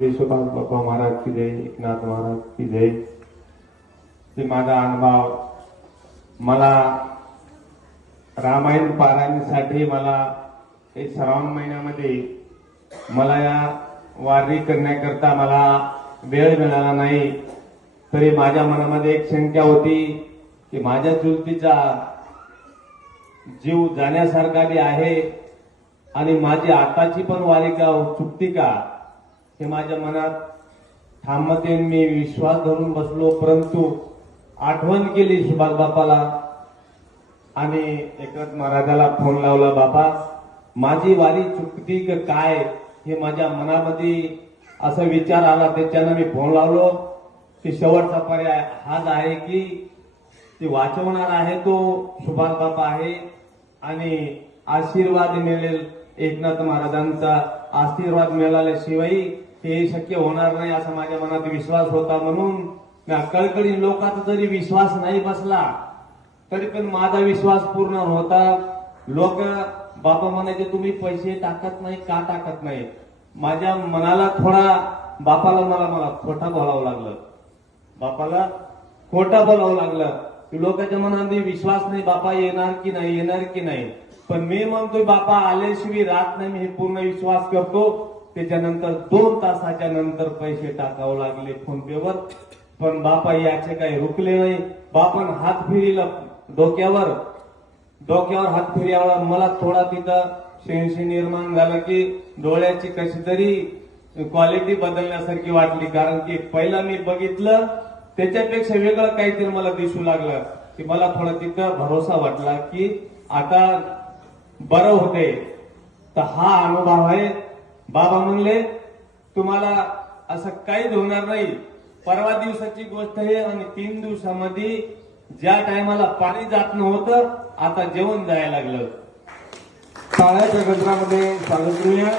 विश्वपाल बाप्पा महाराज की जय, एकनाथ महाराज की जय। ते माझा अनुभव मला रामायण पारायणासाठी मला श्रावण महिन्यामध्ये मला या वारी करण्याकरता मला वेळ मिळाला नाही, तरी माझ्या मनामध्ये एक शंका होती की माझ्या चुलतीचा जीव जाण्यासारखा बी आहे आणि माझी आताची पण वारी का चुकती का हे माझ्या मनात ठामते। मी विश्वास धरून बसलो, परंतु आठवण केली सुभाष बापाला आणि एकनाथ महाराजाला फोन लावला, बापा माझी वारी चुकती का काय हे माझ्या मनामध्ये असा विचार आला। त्याच्यानं मी फोन लावलो की शेवटचा पर्याय हाच आहे की ते वाचवणार आहे तो सुभाष बापा आहे आणि आशीर्वाद मिळेल, एकनाथ महाराजांचा आशीर्वाद मिळाल्याशिवाय हे शक्य होणार नाही असा माझ्या मनात विश्वास होता। म्हणून कळकळी लोकांचा जरी विश्वास नाही बसला तरी पण माझा विश्वास पूर्ण होता। लोक बाबा म्हणायचे तुम्ही पैसे टाकत नाही का टाकत नाही, माझ्या मनाला थोडा बापाला मला खोटा बोलावं लागलं, बापाला खोटा बोलावं लागलं की लोकांच्या मनामध्ये विश्वास नाही, बापा येणार की नाही येणार की नाही। पण मी म्हणतोय बापा आल्याशिवाय राहत नाही, मी हे पूर्ण विश्वास करतो। त्याच्यानंतर 2 तासाच्या नंतर पैसे टाकावं लागले फोन पेवर, पण बापा याचे काही रुकले नाही। बापान हात फिरला डोक्यावर हात फिरल्यावर मला थोडा तिथं संशय निर्माण झाला की डोळ्याची कशी तरी क्वालिटी बदलण्यासारखी वाटली, कारण की पहिला मी बघितलं त्याच्यापेक्षा वेगळं काहीतरी मला दिसू लागलं की मला थोडा तिथं भरोसा वाटला की आता बरं होते। तर हा अनुभव आहे। बाबा म्हणले तुम्हाला असं काहीच होणार नाही, परवा दिवसाची गोष्ट आहे आणि 3 दिवसामध्ये ज्या टायमाला पाणी जात नव्हतं आता जेवण जायला लागलं। टाळ्याच्या गजरामध्ये स्वागत करूया।